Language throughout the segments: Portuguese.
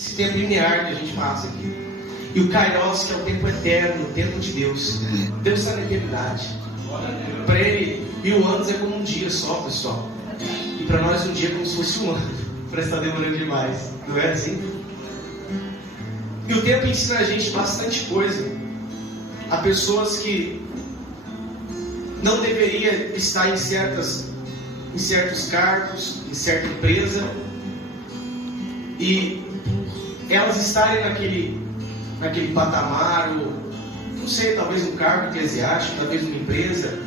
esse tempo linear que a gente passa aqui. E o Kairos, que é o tempo eterno, o tempo de Deus. Deus está na eternidade. Para Ele, 1000 anos é como um dia só, pessoal. E para nós um dia é como se fosse um ano. Parece que está demorando demais. Não é assim? E o tempo ensina a gente bastante coisa. Há pessoas que não deveriam estar em certos cargos, em certa empresa, e elas estarem naquele patamar, ou não sei, talvez um cargo eclesiástico, talvez uma empresa,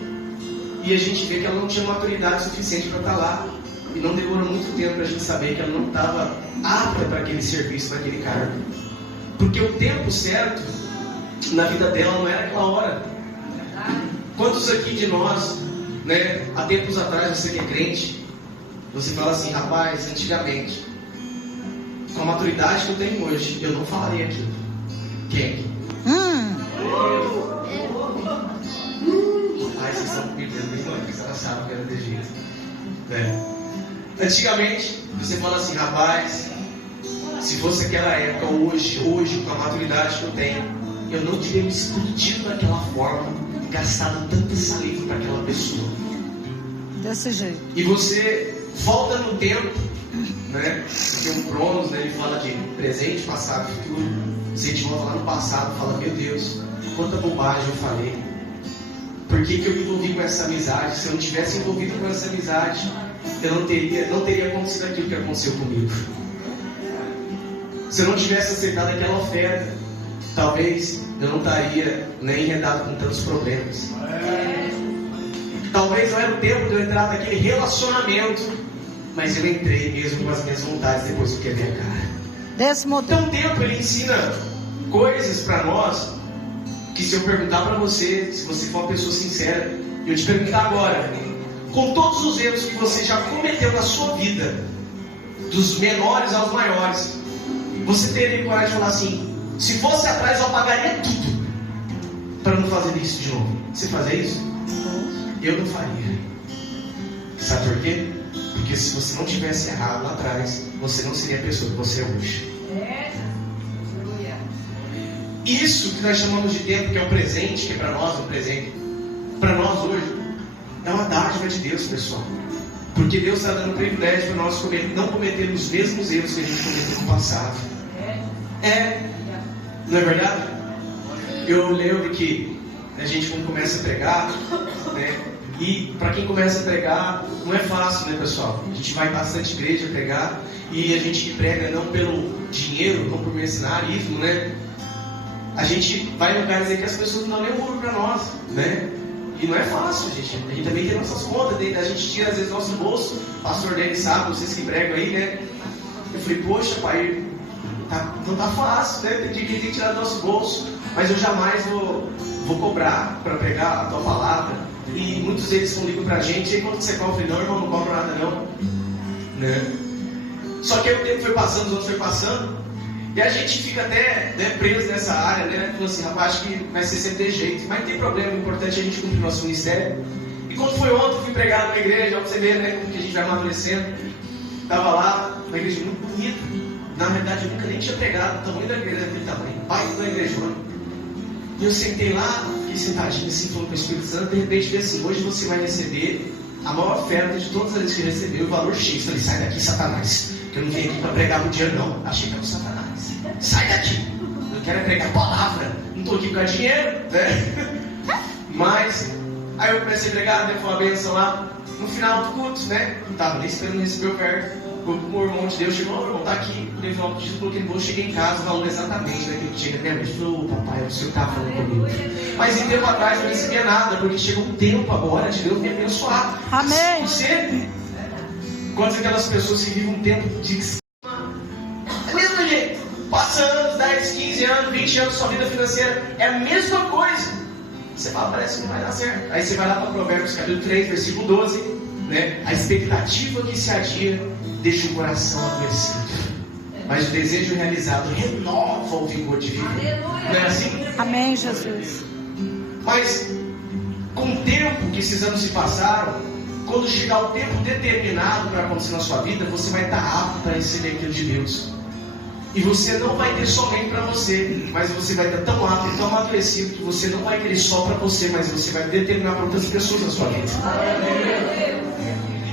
e a gente vê que ela não tinha maturidade suficiente para estar lá, e não demorou muito tempo para a gente saber que ela não estava apta para aquele serviço, para aquele cargo, porque o tempo certo na vida dela não era aquela hora. Quantos aqui de nós, né, há tempos atrás, você que é crente, você fala assim: rapaz, antigamente, com a maturidade que eu tenho hoje, eu não falaria aquilo. Quem? Ai, vocês estão comigo mesmo, não é? Porque ela sabe que era de jeito, né? Antigamente, você fala assim: rapaz, se fosse aquela época, hoje, com a maturidade que eu tenho, eu não teria me explodido daquela forma, gastado tanta saliva para aquela pessoa. Desse jeito. E você volta no tempo, né? Porque o Cronos, né, ele fala de presente, passado e futuro. Você te volta lá no passado e fala: meu Deus, quanta bobagem eu falei. Por que eu me envolvi com essa amizade? Se eu não tivesse envolvido com essa amizade, eu não teria acontecido aquilo que aconteceu comigo. Se eu não tivesse aceitado aquela oferta, talvez eu não estaria nem enredado com tantos problemas. Talvez não era o tempo de eu entrar naquele relacionamento, mas eu entrei mesmo com as minhas vontades depois do que é minha cara. Então o tempo ele ensina coisas para nós que, se eu perguntar para você, se você for uma pessoa sincera, e eu te perguntar agora, com todos os erros que você já cometeu na sua vida, dos menores aos maiores, você teria coragem de falar assim: se fosse atrás eu apagaria tudo para não fazer isso de novo? Você fazer isso? Eu não faria. Sabe por quê? Porque se você não tivesse errado lá atrás, você não seria a pessoa que você é hoje. Isso que nós chamamos de tempo, que é o presente, que é para nós o presente, para nós hoje, é uma dádiva de Deus, pessoal. Porque Deus está dando privilégio para nós não cometermos os mesmos erros que a gente cometeu no passado. Não é verdade? Eu lembro que a gente, quando começa a pregar, né? E para quem começa a pregar, não é fácil, né, pessoal? A gente vai em bastante igreja pregar, e a gente que prega não pelo dinheiro, não por mercenarismo, né? A gente vai em lugares em que as pessoas não dão nem um ouro para nós, né? E não é fácil, gente. A gente também tem nossas contas, a gente tira às vezes nosso bolso. O pastor dele sabe, vocês que pregam aí, né? Eu falei: poxa, pai, não tá fácil, né? Tem que tirar do nosso bolso. Mas eu jamais vou cobrar para pregar a tua palavra. E muitos deles ligam pra gente: e aí, quando você cobra? Eu falei: não, irmão, não cobro nada não, né? Só que aí o tempo foi passando, os anos foi passando, e a gente fica até, né, preso nessa área, né? Falando assim: rapaz, acho que vai ser sempre de jeito. Mas não tem problema, o importante é a gente cumprir o nosso ministério. E quando foi ontem, eu fui pregar numa igreja, pra você ver, né, como que a gente vai amadurecendo. Estava lá, uma igreja muito bonita. Na verdade, eu nunca nem tinha pregado o tamanho da igreja, aquele tamanho, pai da igreja. E eu sentei lá, fiquei sentadinho assim, falando com o Espírito Santo. De repente, falei assim: hoje você vai receber a maior oferta de todas as vezes que recebeu, o valor X. Falei: sai daqui, Satanás, que eu não vim aqui para pregar por dinheiro, não. Achei que era o Satanás. Sai daqui, eu quero é pregar a palavra, não estou aqui para dinheiro, né? Mas aí eu comecei a pregar, né? Foi uma bênção lá. No final do culto, né? Não estava nem esperando receber oferta. O irmão de Deus chegou: ô irmão, tá aqui. Eu levei o Jesus, coloquei no bolso, cheguei em casa, falando exatamente daquilo que chega na minha mente. Falei: ô papai, o senhor está falando comigo. Mas em tempo atrás eu não recebia nada, porque chegou um tempo agora de Deus me abençoar. Amém. Você, quantas aquelas pessoas que vivem um tempo de é mesmo jeito, passa anos, 10, 15 anos, 20 anos, sua vida financeira é a mesma coisa. Você fala: parece que não vai dar certo. Aí você vai lá para Provérbios capítulo 3, versículo 12, né? A expectativa que se adia deixa o coração adoecido, mas o desejo realizado renova o vigor de vida. Não é assim? Amém, Jesus. Mas com o tempo que esses anos se passaram, quando chegar o tempo determinado para acontecer na sua vida, você vai estar apto para receber aquilo de Deus. E você não vai ter somente para você, mas você vai estar tão apto, tão adoecido, que você não vai querer só para você, mas você vai determinar para outras pessoas na sua vida.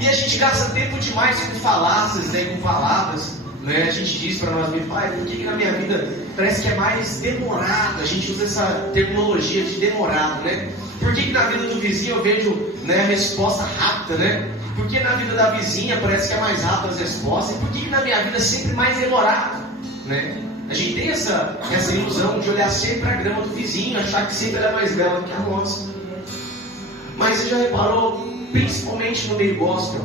E a gente gasta tempo demais com falácias, né, com palavras, né? A gente diz para nós mesmos: pai, por que na minha vida parece que é mais demorado? A gente usa essa terminologia de demorado, né? Por que na vida do vizinho eu vejo, né, a resposta rápida, né? Por que na vida da vizinha parece que é mais rápida as respostas? E por que na minha vida é sempre mais demorado, né? A gente tem essa ilusão de olhar sempre a grama do vizinho, achar que sempre ela é mais bela que a nossa. Mas você já reparou, principalmente no meio gospel,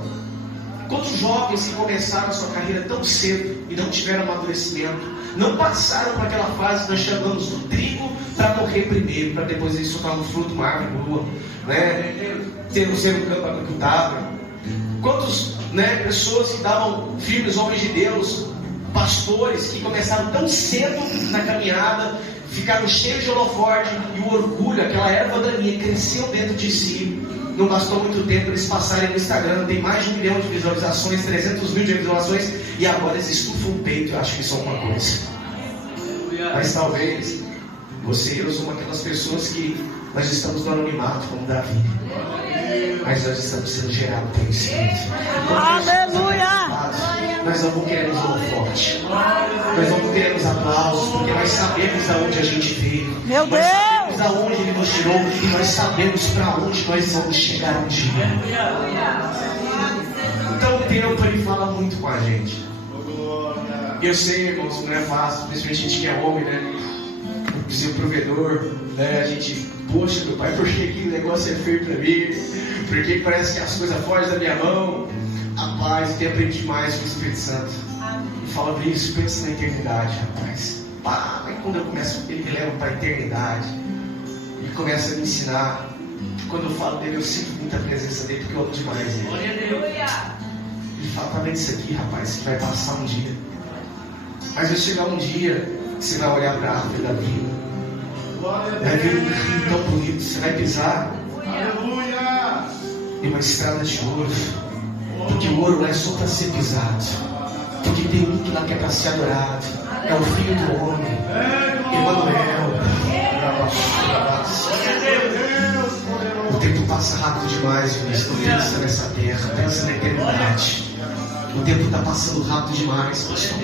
quantos jovens que começaram a sua carreira tão cedo e não tiveram amadurecimento, não passaram por aquela fase que nós chamamos do trigo para morrer primeiro, para depois eles soltar um fruto, uma árvore boa, né? Ter um campo agricultável. Quantos, né, pessoas que davam firmes, homens de Deus, pastores que começaram tão cedo na caminhada, ficaram cheios de holoforte, e o orgulho, aquela erva daninha, cresceu dentro de si. Não bastou muito tempo eles passarem no Instagram, tem mais de 1 milhão de visualizações, 300 mil de visualizações, e agora eles estufam o peito e acham que são uma coisa. Mas talvez você e eu somos aquelas pessoas que nós estamos no anonimato, como Davi, mas nós estamos sendo gerados pelo Espírito. Aleluia! Nós não queremos holofote, nós não queremos aplausos, porque nós sabemos aonde a gente veio. Meu Deus! Nós sabemos aonde Ele nos tirou e nós sabemos para onde nós vamos chegar um dia. Então o tempo Ele fala muito com a gente. Eu sei, irmãos, não é fácil, principalmente a gente que é homem, né? Ser provedor, né? A gente, poxa, meu pai, por que aquele negócio é feio para mim? Por que parece que as coisas fogem da minha mão? Rapaz, eu tenho aprendido demais com o Espírito Santo. E fala para isso, pensa na eternidade, rapaz. Aí quando eu começo, ele me leva para a eternidade. E começa a me ensinar. Quando eu falo dele, eu sinto muita presença dele, porque eu amo demais ele. Ele fala: tá vendo isso aqui, rapaz, que vai passar um dia. Mas vai chegar um dia que você vai olhar para a árvore da vida. Vai ver um rio tão bonito, você vai pisar em uma estrada de ouro. Porque o ouro não é só para ser pisado. Porque tem muito lá que é para ser adorado. É o Filho do Homem, Emmanuel. O tempo passa rápido demais, Vinícius. Não pensa nessa terra, pensa na eternidade. O tempo está passando rápido demais, pastor.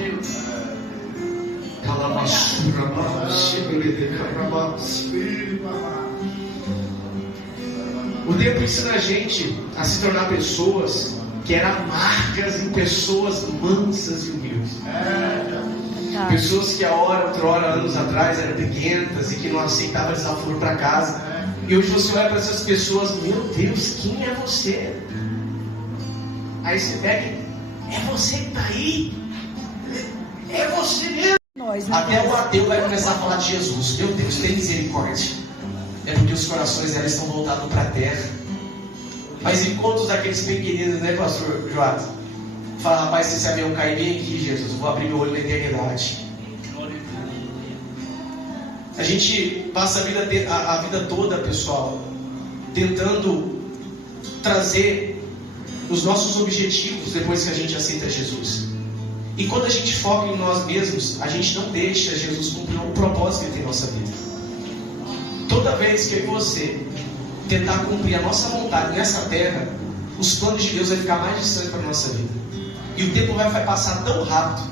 O tempo ensina a gente a se tornar pessoas que eram marcas em pessoas mansas e humildes. Pessoas que outra hora, anos atrás, eram pequenas e que não aceitavam desaforo para casa. E hoje você olha para essas pessoas: meu Deus, quem é você? Aí você pega: é você que está aí? É você mesmo? Até o ateu vai começar a falar de Jesus. Meu Deus, tem misericórdia. É porque os corações delas estão voltados para a terra. Mas enquanto aqueles pequeninos, né, pastor Joás? Fala: rapaz, se esse avião cair bem aqui, Jesus, vou abrir meu olho na eternidade. A gente passa a vida toda, pessoal, tentando trazer os nossos objetivos depois que a gente aceita Jesus. E quando a gente foca em nós mesmos, a gente não deixa Jesus cumprir o propósito que Ele tem em nossa vida. Toda vez que eu e você tentar cumprir a nossa vontade nessa terra, os planos de Deus vão ficar mais distantes para a nossa vida. E o tempo vai passar tão rápido.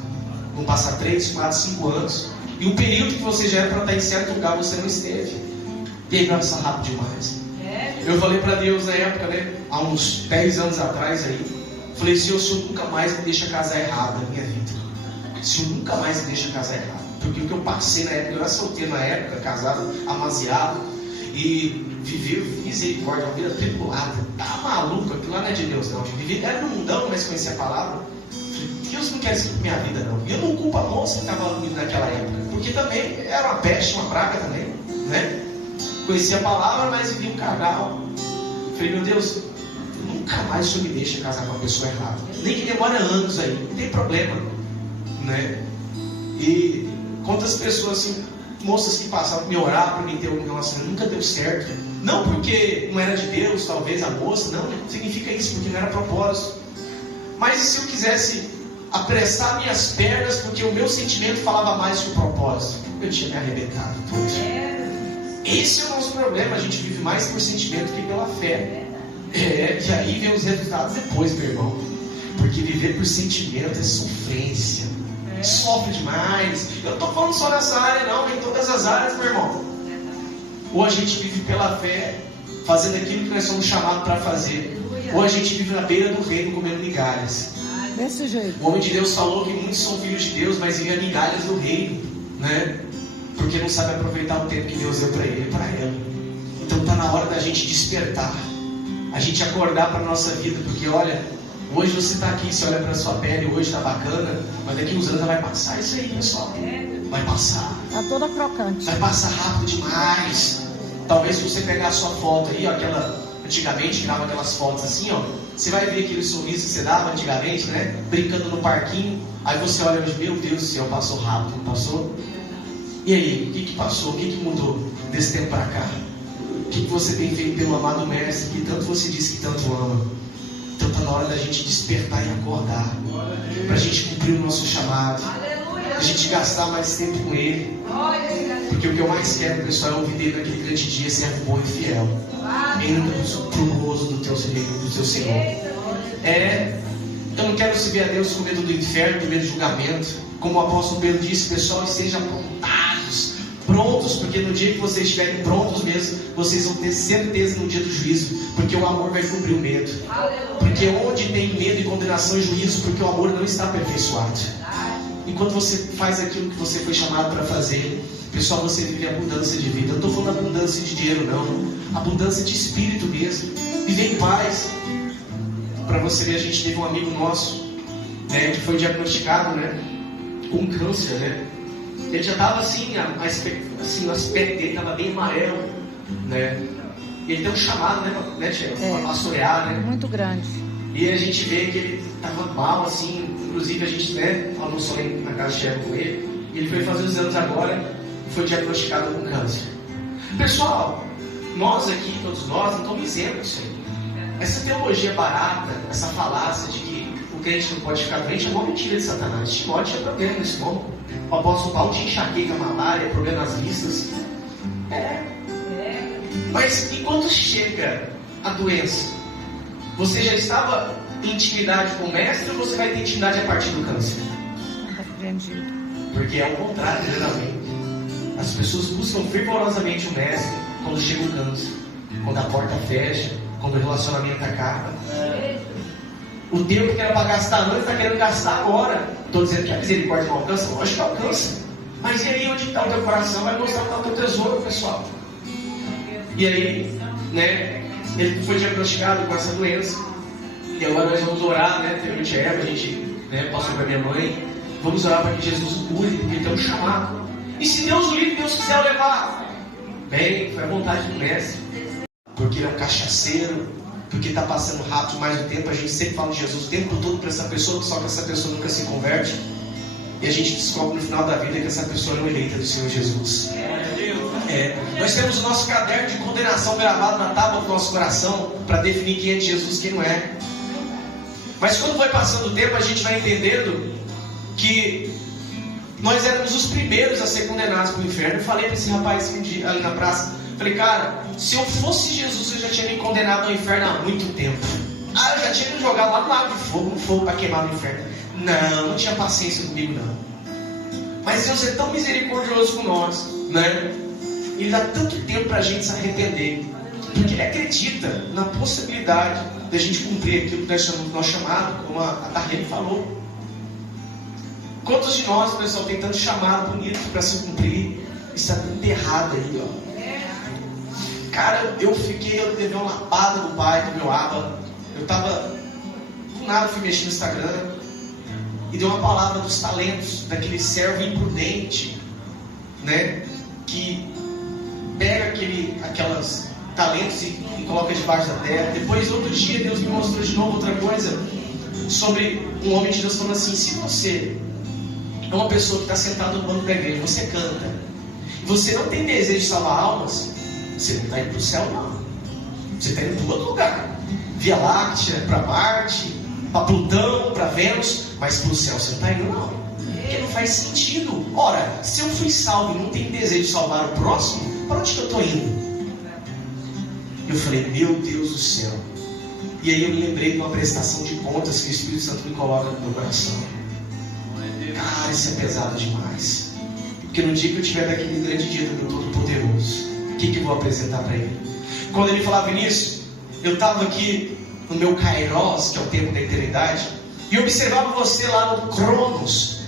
Vão passar 3, 4, 5 anos. E o período que você já era para estar em certo lugar, você não esteve. E aí vai passar rápido demais. Eu falei para Deus na época, né, há uns 10 anos atrás aí, falei: Senhor, o Senhor nunca mais me deixa casar errado na minha vida. O Senhor nunca mais me deixa casar errado. Porque o que eu passei na época, eu era solteiro na época, casado, amaziado, e viveu misericórdia, uma vida tribulada. Tá maluco, aquilo lá não é de Deus não. Era no mundão, mas conhecia a palavra. Deus não quer isso para minha vida não. E eu não culpo a moça que estava comigo naquela época, porque também era uma peste, uma praga também, né? Conhecia a palavra, mas vivia um carnal. Falei: meu Deus, nunca mais o Senhor me deixa casar com uma pessoa errada. Nem que demore anos aí, não tem problema, né? E quantas pessoas assim, moças que passavam me orar para mim ter um relacionamento, nunca deu certo. Não porque não era de Deus, talvez a moça, não significa isso, porque não era propósito. Mas se eu quisesse apressar minhas pernas, porque o meu sentimento falava mais que o propósito. Eu tinha me arrebentado todo. Esse é o nosso problema. A gente vive mais por sentimento que pela fé. E aí vem os resultados depois, meu irmão. Porque viver por sentimento é sofrência. Sofre demais. Eu não estou falando só nessa área, não. Em todas as áreas, meu irmão. Ou a gente vive pela fé, fazendo aquilo que nós somos chamados para fazer. Ou a gente vive na beira do reino comendo migalhas. Desse jeito. O homem de Deus falou que muitos são filhos de Deus, mas vivem migalhas do reino, né? Porque não sabe aproveitar o tempo que Deus deu para ele e para ela. Então está na hora da gente despertar, a gente acordar para a nossa vida, porque olha, hoje você está aqui, você olha para a sua pele, hoje está bacana, mas daqui uns anos vai passar isso aí, pessoal. Vai passar. Está toda crocante. Vai passar rápido demais. Talvez se você pegar a sua foto aí, ó, aquela, antigamente tirava aquelas fotos assim, ó, você vai ver aquele sorriso que você dava antigamente, né? Brincando no parquinho. Aí você olha hoje, meu Deus do céu, passou rápido, não passou? E aí, o que passou? O que mudou desse tempo para cá? O que você tem feito pelo amado Mestre, que tanto você disse que tanto ama? Então está na hora da gente despertar e acordar, para a gente cumprir o nosso chamado, a gente gastar mais tempo com Ele. Porque o que eu mais quero, pessoal, é ouvir dele naquele grande dia, servo bom e fiel, indo para o gozo do teu Senhor. Eu não quero servir a Deus com medo do inferno, com medo do julgamento. Como o apóstolo Pedro disse, pessoal, estejam prontos, porque no dia que vocês estiverem prontos mesmo, vocês vão ter certeza no dia do juízo, porque o amor vai cobrir o medo. Porque onde tem medo e condenação e juízo, porque o amor não está aperfeiçoado. Enquanto você faz aquilo que você foi chamado para fazer, pessoal, você vive abundância de vida. Eu não estou falando abundância de dinheiro, não. Abundância de espírito mesmo. Viver em paz. Para você ver, a gente teve um amigo nosso, né, que foi diagnosticado, né, com câncer, né? Ele já estava assim, o aspecto dele estava bem amarelo, né? E ele tem um chamado, né, Tia? Para pastorear, né? Muito grande. E a gente vê que ele estava mal, assim. Inclusive a gente, né, almoçou na casa de Tia com ele. E ele foi fazer os exames agora e foi diagnosticado com câncer. Pessoal, nós aqui, todos nós, não estamos dizendo isso aí. Essa teologia barata, essa falácia de que o crente não pode ficar doente é uma mentira de Satanás. Timóteo tinha problema no estômago. O apóstolo Paulo tinha enxaqueca, malária, problema nas vistas. Mas enquanto chega a doença, você já estava em intimidade com o mestre ou você vai ter intimidade a partir do câncer? Entendi. Porque é o contrário, geralmente. As pessoas buscam fervorosamente o mestre quando chega o câncer, quando a porta fecha, quando o relacionamento acaba. O tempo que era para gastar não, ele está querendo gastar agora. Estou dizendo que a misericórdia não alcança? Lógico que alcança. Mas e aí onde está o teu coração? Vai mostrar onde está o teu tesouro, pessoal. E aí, né, ele foi diagnosticado com essa doença. E agora nós vamos orar, né? Teve o Eva, a gente, né, passou para minha mãe. Vamos orar para que Jesus o cure, porque ele tem um chamado. E se Deus o livre, Deus quiser o levar, bem, foi a vontade do mestre. Porque ele é um cachaceiro, porque está passando rápido mais do tempo. A gente sempre fala de Jesus o tempo todo para essa pessoa, só que essa pessoa nunca se converte. E a gente descobre no final da vida que essa pessoa não é eleita do Senhor Jesus. Nós temos o nosso caderno de condenação gravado na tábua do nosso coração para definir quem é de Jesus e quem não é. Mas quando vai passando o tempo, a gente vai entendendo que nós éramos os primeiros a ser condenados para o inferno. Eu falei para esse rapaz ali na praça, falei, cara, se eu fosse Jesus, eu já tinha me condenado ao inferno há muito tempo. Eu já tinha me jogado lá no lago de fogo, no fogo para queimar no inferno. Não tinha paciência comigo, não. Mas Deus é tão misericordioso com nós, né? Ele dá tanto tempo para a gente se arrepender, porque Ele acredita na possibilidade de a gente cumprir aquilo que nós chamamos do nosso chamado, como a Darlene falou. Quantos de nós, pessoal, tem tanto chamado bonito para se cumprir e está tudo errado aí, ó? Cara, eu levei uma lapada do pai, do meu aba. Eu tava, do nada, fui mexer no Instagram e deu uma palavra dos talentos daquele servo imprudente, né? Que pega aquelas talentos e coloca debaixo da terra. Depois, outro dia, Deus me mostrou de novo outra coisa sobre um homem de Deus falando assim: se você é uma pessoa que está sentada no banco da igreja, você canta, e você não tem desejo de salvar almas, você não está indo para o céu, não. Você está indo para outro lugar. Via Láctea, para Marte, para Plutão, para Vênus, mas para o céu você não está indo não, porque não faz sentido. Ora, se eu fui salvo e não tenho desejo de salvar o próximo, para onde que eu estou indo? Eu falei, meu Deus do céu. E aí eu me lembrei de uma prestação de contas que o Espírito Santo me coloca no meu coração. Cara, isso é pesado demais. Porque no dia que eu tiver daquele grande dia do meu Todo-Poderoso, o que eu vou apresentar para Ele? Quando Ele falava nisso, eu estava aqui no meu Kairos, que é o tempo da eternidade, e observava você lá no Cronos.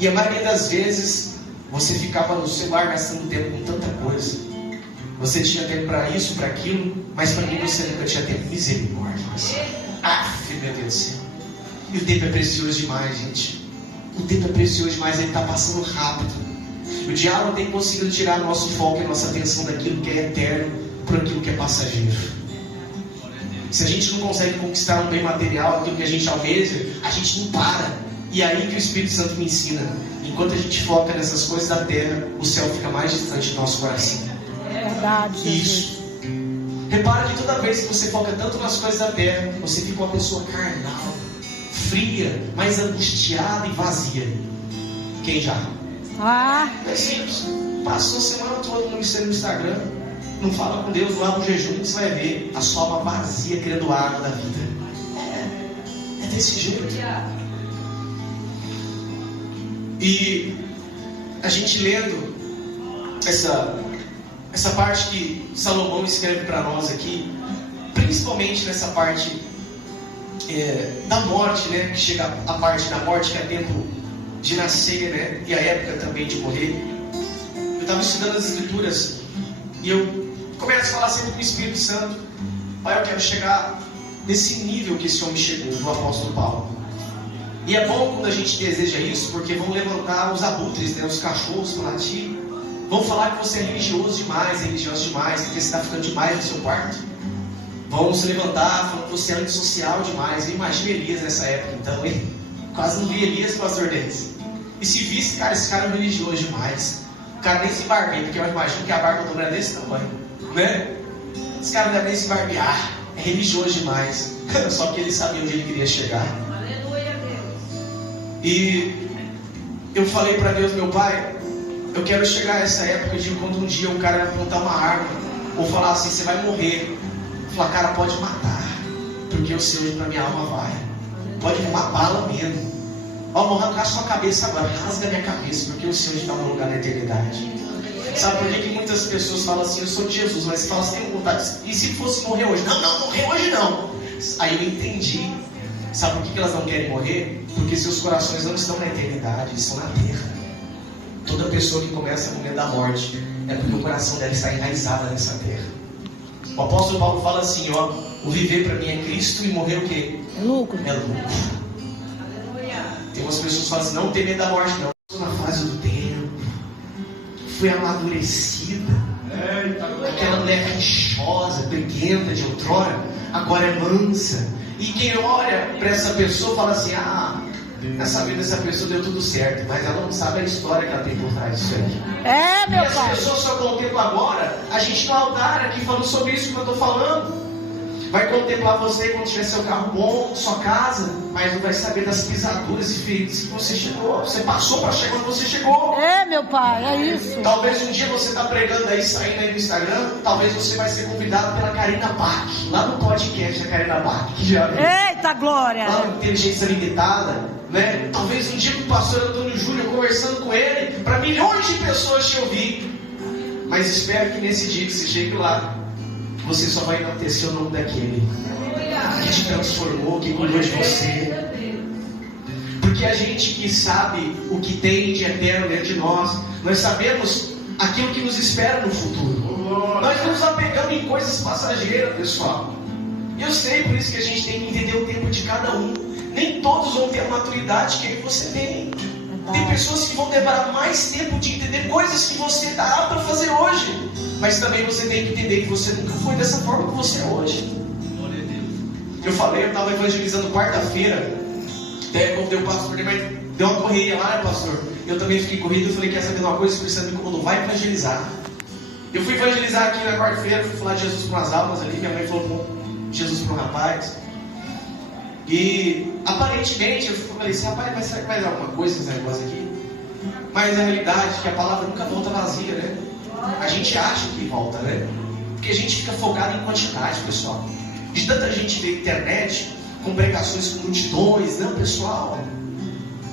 E a maioria das vezes você ficava no celular gastando tempo com tanta coisa. Você tinha tempo para isso, para aquilo, mas para mim você nunca tinha tempo. Misericórdia. Meu Deus do céu. E o tempo é precioso demais, gente. O tempo é precioso demais, ele está passando rápido. O diabo tem conseguido tirar nosso foco e nossa atenção daquilo que é eterno para aquilo que é passageiro. Se a gente não consegue conquistar um bem material, aquilo que a gente almeja, a gente não para. E é aí que o Espírito Santo me ensina. Enquanto a gente foca nessas coisas da terra, o céu fica mais distante do nosso coração. Verdade. Isso. Repara que toda vez que você foca tanto nas coisas da terra, você fica uma pessoa carnal, fria, mais angustiada e vazia. Quem já? É simples. Passou a semana toda no Instagram, não fala com Deus, lá no jejum, que você vai ver a sua alma vazia, querendo água da vida. É desse jeito. E a gente lendo essa parte que Salomão escreve para nós aqui, principalmente nessa parte da morte, né? Que chega a parte da morte, que é tempo de nascer, né? E a época também de morrer. Eu estava estudando as Escrituras e eu começo a falar sempre com o Espírito Santo. Pai, eu quero chegar nesse nível que esse homem chegou, do apóstolo Paulo. E é bom quando a gente deseja isso, porque vão levantar os abutres, né? Os cachorros para latir. Vão falar que você é religioso demais, que você está ficando demais no seu quarto. Vão se levantar falando que você é antissocial demais. Eu imagino Elias nessa época, então, hein? Quase não vi Elias, pastor Denis. E se visse, cara, esse cara é religioso demais. O cara nem se barbeia, porque eu imagino que a barba do homem é desse tamanho, né? Esse cara não deve nem se barbear, é religioso demais. Só que ele sabia onde ele queria chegar. Aleluia, Deus. E eu falei para Deus, meu pai, eu quero chegar a essa época de quando um dia um cara vai apontar uma arma ou falar assim, você vai morrer. Eu falar, cara, pode matar, porque eu sei onde pra minha alma vai. Pode uma bala mesmo. Ó, vou arrancar sua cabeça agora, rasga minha cabeça, porque eu sei onde está o meu lugar na eternidade. Sabe por que muitas pessoas falam assim, eu sou de Jesus, mas você fala assim, tem vontade, e se fosse morrer hoje? Não, morrer hoje não. Aí eu entendi. Sabe por que elas não querem morrer? Porque seus corações não estão na eternidade, estão na terra. Toda pessoa que começa com medo da morte é porque o coração dela está enraizado nessa terra. O apóstolo Paulo fala assim, ó, o viver para mim é Cristo e morrer o quê? É lucro. É lucro. Aleluia. Tem umas pessoas que falam assim, não tem medo da morte não. Estou na fase do tempo, fui amadurecida. Aquela mulher rixosa, briguenta de outrora, agora é mansa. E quem olha para essa pessoa fala assim, nessa vida essa pessoa deu tudo certo, mas ela não sabe a história que ela tem por trás disso aí. É, meu E as pai. pessoas só contemplam agora, a gente no altar aqui falando sobre isso que eu estou falando. Vai contemplar você quando tiver seu carro bom, sua casa, mas não vai saber das pisaduras e feridas que você chegou. Você passou para chegar onde você chegou. É, meu pai, é isso. Talvez um dia você está pregando aí, saindo aí no Instagram, talvez você vai ser convidado pela Karina Bach, lá no podcast da Karina Bach, que já viu. Eita, glória. Lá no Inteligência Limitada, né? Talvez um dia com o pastor Antônio Júnior, conversando com ele, para milhões de pessoas te ouvir. Mas espero que nesse dia que você chegue lá, você só vai enaltecer o nome daquele que te transformou, que cuidou de você. Porque a gente que sabe o que tem de eterno dentro de nós sabemos aquilo que nos espera no futuro. Nós não nos apegamos em coisas passageiras, pessoal. E eu sei, por isso que a gente tem que entender o tempo de cada um. Nem todos vão ter a maturidade que você tem. Tem pessoas que vão demorar mais tempo de entender coisas que você está apto a fazer hoje. Mas também você tem que entender que você nunca foi dessa forma que você é hoje. Eu falei, eu estava evangelizando quarta-feira. Até convidei o pastor, mas deu uma correria lá, né, pastor? Eu também fiquei corrido, eu falei, quer saber de uma coisa? Precisando me incomodou, vai evangelizar. Eu fui evangelizar aqui na quarta-feira, fui falar de Jesus para umas almas ali. Minha mãe falou Jesus para um rapaz. E aparentemente eu falei assim, rapaz, será que vai dar alguma coisa esse negócio aqui? Mas a realidade é que a palavra nunca volta vazia, né? A gente acha que volta, né? Porque a gente fica focado em quantidade, pessoal. De tanta gente ver internet com pregações com multidões, não, pessoal.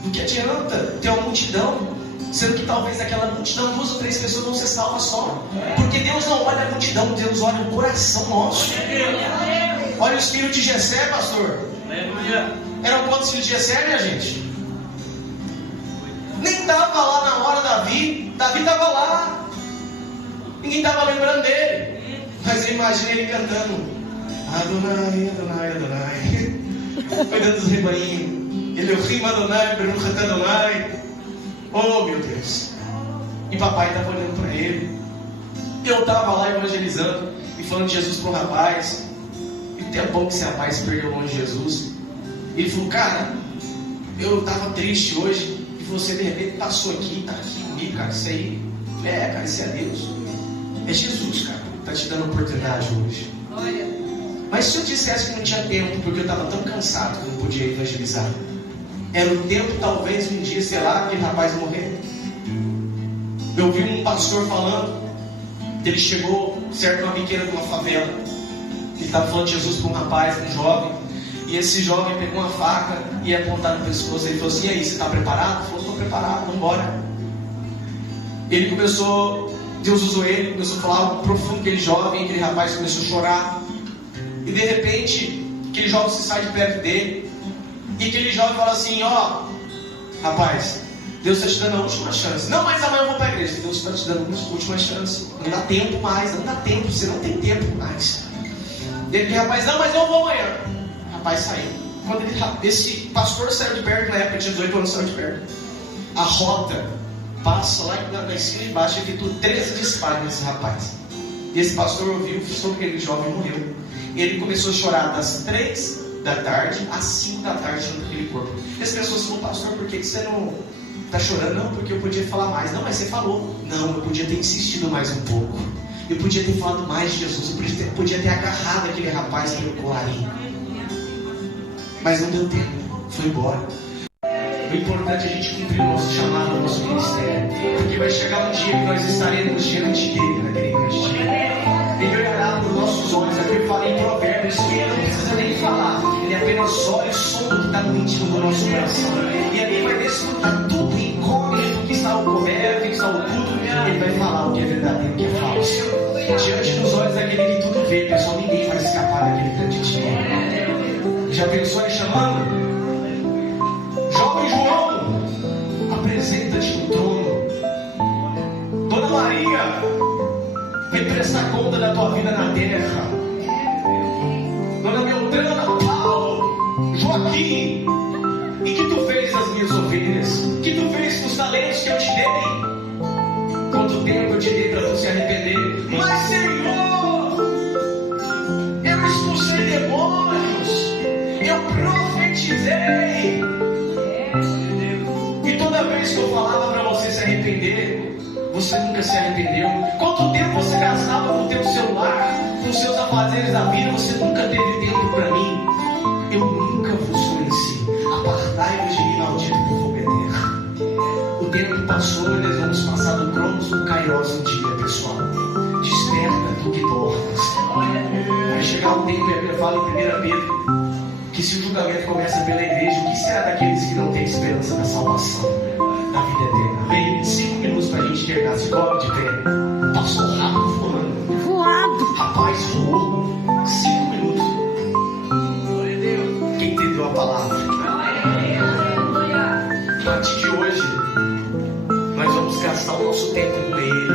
Do que adianta ter uma multidão, sendo que talvez aquela multidão, 2 ou 3 pessoas vão ser salvas só. Porque Deus não olha a multidão, Deus olha o coração nosso. Olha os filhos de Jessé, pastor. Eram quantos filhos de Jessé, minha gente? Nem estava lá na hora Davi estava lá. Ninguém estava lembrando dele. Mas eu imagino ele cantando Adonai, Adonai, Adonai, cuidando dos rebanhinhos. Ele rima Adonai, pergunta Adonai. Oh meu Deus. E papai estava olhando para ele. Eu estava lá evangelizando e falando de Jesus para o rapaz. E o tempão que esse rapaz se perdeu longe de Jesus. Ele falou, cara, eu estava triste hoje e você de repente passou aqui, está aqui comigo, cara. Isso aí, cara, isso é Deus. É Jesus, cara, está te dando oportunidade hoje. Mas se eu dissesse que não tinha tempo, porque eu estava tão cansado que eu não podia evangelizar, era o tempo, talvez, um dia, sei lá, aquele rapaz morrer. Eu vi um pastor falando que ele chegou certo numa pequena de uma favela. Ele estava falando de Jesus para um rapaz, um jovem. E esse jovem pegou uma faca e ia apontar no pescoço. Ele falou assim, e aí, você está preparado? Ele falou, estou preparado, vamos embora. Ele começou, Deus usou ele, começou a falar algo profundo, aquele jovem, aquele rapaz começou a chorar. E de repente, aquele jovem se sai de perto dele. E aquele jovem fala assim, ó, rapaz, Deus está te dando a última chance. Não, mas amanhã eu vou para a igreja. Deus está te dando a última chance. Não dá tempo mais, não dá tempo, você não tem tempo mais. E aquele rapaz, não, mas eu vou amanhã. O rapaz saiu. Quando esse pastor saiu de perto, na época tinha 18 anos, saiu de perto. A rota passa lá em cima e embaixo, e ficou 13 disparos nesse rapaz. E esse pastor ouviu sobre aquele jovem morreu. Ele começou a chorar das 3 da tarde às 5 da tarde chorando aquele corpo. E as pessoas falaram, pastor, por que você não está chorando? Não, porque eu podia falar mais. Não, mas você falou. Não, eu podia ter insistido mais um pouco. Eu podia ter falado mais de Jesus. Eu podia ter agarrado aquele rapaz pelo colarinho. Mas não deu tempo. Foi embora. O importante é a gente cumprir o nosso chamado, o nosso ministério. Porque vai chegar um dia que nós estaremos diante dele naquele grande dia. Ele olhará para os nossos olhos. Aqui eu falei em Provérbios que ele não precisa nem falar. Ele apenas olha e sonda o que está no íntimo do nosso coração. E ali vai desfrutar tudo incógnito, o que está ocorrendo, o que está oculto. Ele vai falar o que é verdadeiro e o que é falso. Diante dos olhos daquele que tudo vê, pessoal, ninguém vai escapar daquele grande dia. Já pensou ele chamando? Jovem João, apresenta-te no trono. Dona Maria, vem prestar conta da tua vida na terra. Dona Beltrana, Paulo, Joaquim, e que tu fez das minhas ovelhas? Que tu fez com os talentos que eu te dei? Quanto tempo eu te dei para tu se arrepender? Mas Senhor, eu expulsei demônios, eu profetizei. E toda vez que eu falava para você se arrepender, você nunca se arrependeu. Quanto tempo você gastava com o teu celular, com os seus afazeres da vida? Você nunca teve tempo para mim. Eu nunca vos conheci. Apartai-vos de mim, maldito do fogo eterno. O tempo passou e nós vamos passar do Cronos no Kairos um dia, pessoal. Desperta, tu que dormes. Vai chegar um tempo, e a Bíblia fala em 1 Pedro, que se o julgamento começa pela igreja, o que será daqueles que não têm esperança da salvação, da vida eterna? Vem 5 minutos para a gente terminar. Se coloca de pé. Passou rápido voando. Voado. Rapaz, voou. 5 minutos. Quem entendeu a palavra? A partir de hoje, nós vamos gastar o nosso tempo com Ele.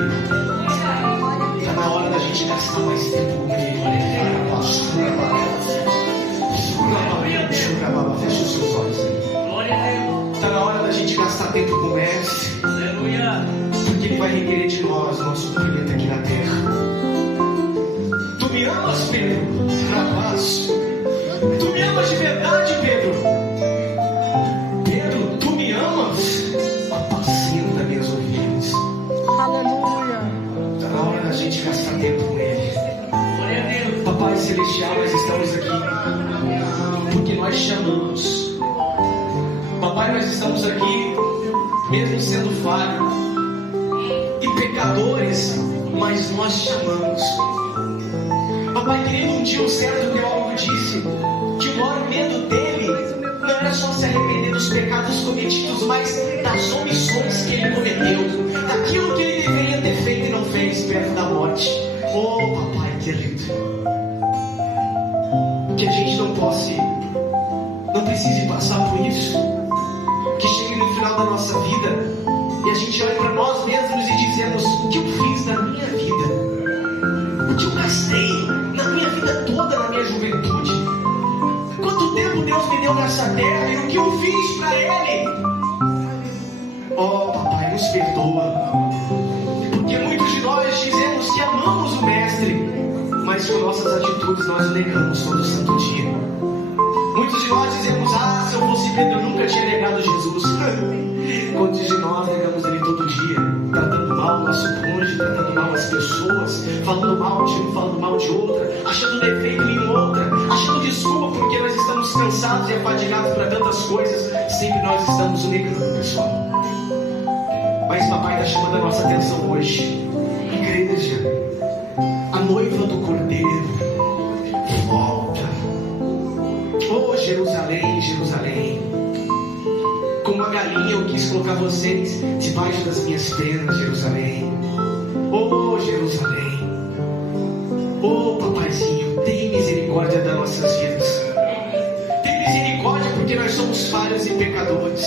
Está na hora da gente gastar mais tempo com Ele. Fecha os seus olhos aí. Está na hora da gente gastar tempo com o Mestre. Porque Ele vai requerer de nós o nosso cumprimento aqui na terra. Tu me amas, Pedro? Rapaz. Tu me amas de verdade, Pedro? Pedro, tu me amas? Apacenta minhas ovelhas. Aleluia. Está na hora da gente gastar tempo com Ele. Papai Celestial, nós estamos aqui porque nós nós te amamos. Papai, nós estamos aqui, mesmo sendo falhos e pecadores, mas nós te amamos. Papai, querido, um dia um certo teólogo disse que o maior medo dele não era só se arrepender dos pecados cometidos, mas das omissões que ele cometeu, daquilo que ele deveria ter feito e não fez perto da morte. Oh, papai querido, que a gente não precise passar por isso, que chegue no final da nossa vida e a gente olhe para nós mesmos e dizemos: o que eu fiz na minha vida? O que eu gastei na minha vida toda, na minha juventude? Quanto tempo Deus me deu nessa terra e o que eu fiz para Ele? Oh, papai, nos perdoa, porque muitos de nós dizemos que amamos o Mestre, mas com nossas atitudes nós o negamos todo santo dia. Muitos de nós dizemos: ah, se eu fosse Pedro, eu nunca tinha negado Jesus. Quantos de nós negamos Ele todo dia, tratando mal o nosso cônjuge, tratando mal as pessoas, falando mal de um, falando mal de outra, achando defeito em outra, achando desculpa porque nós estamos cansados e afadigados para tantas coisas. Sempre nós estamos o negando, pessoal. Mas papai está chamando a nossa atenção hoje. Igreja, a noiva do Cordeiro volta. Oh, Jerusalém, Jerusalém, como a galinha eu quis colocar vocês debaixo das minhas penas, Jerusalém. Oh, Jerusalém, oh, papaizinho, tem misericórdia das nossas vidas. Tem misericórdia porque nós somos falhos e pecadores.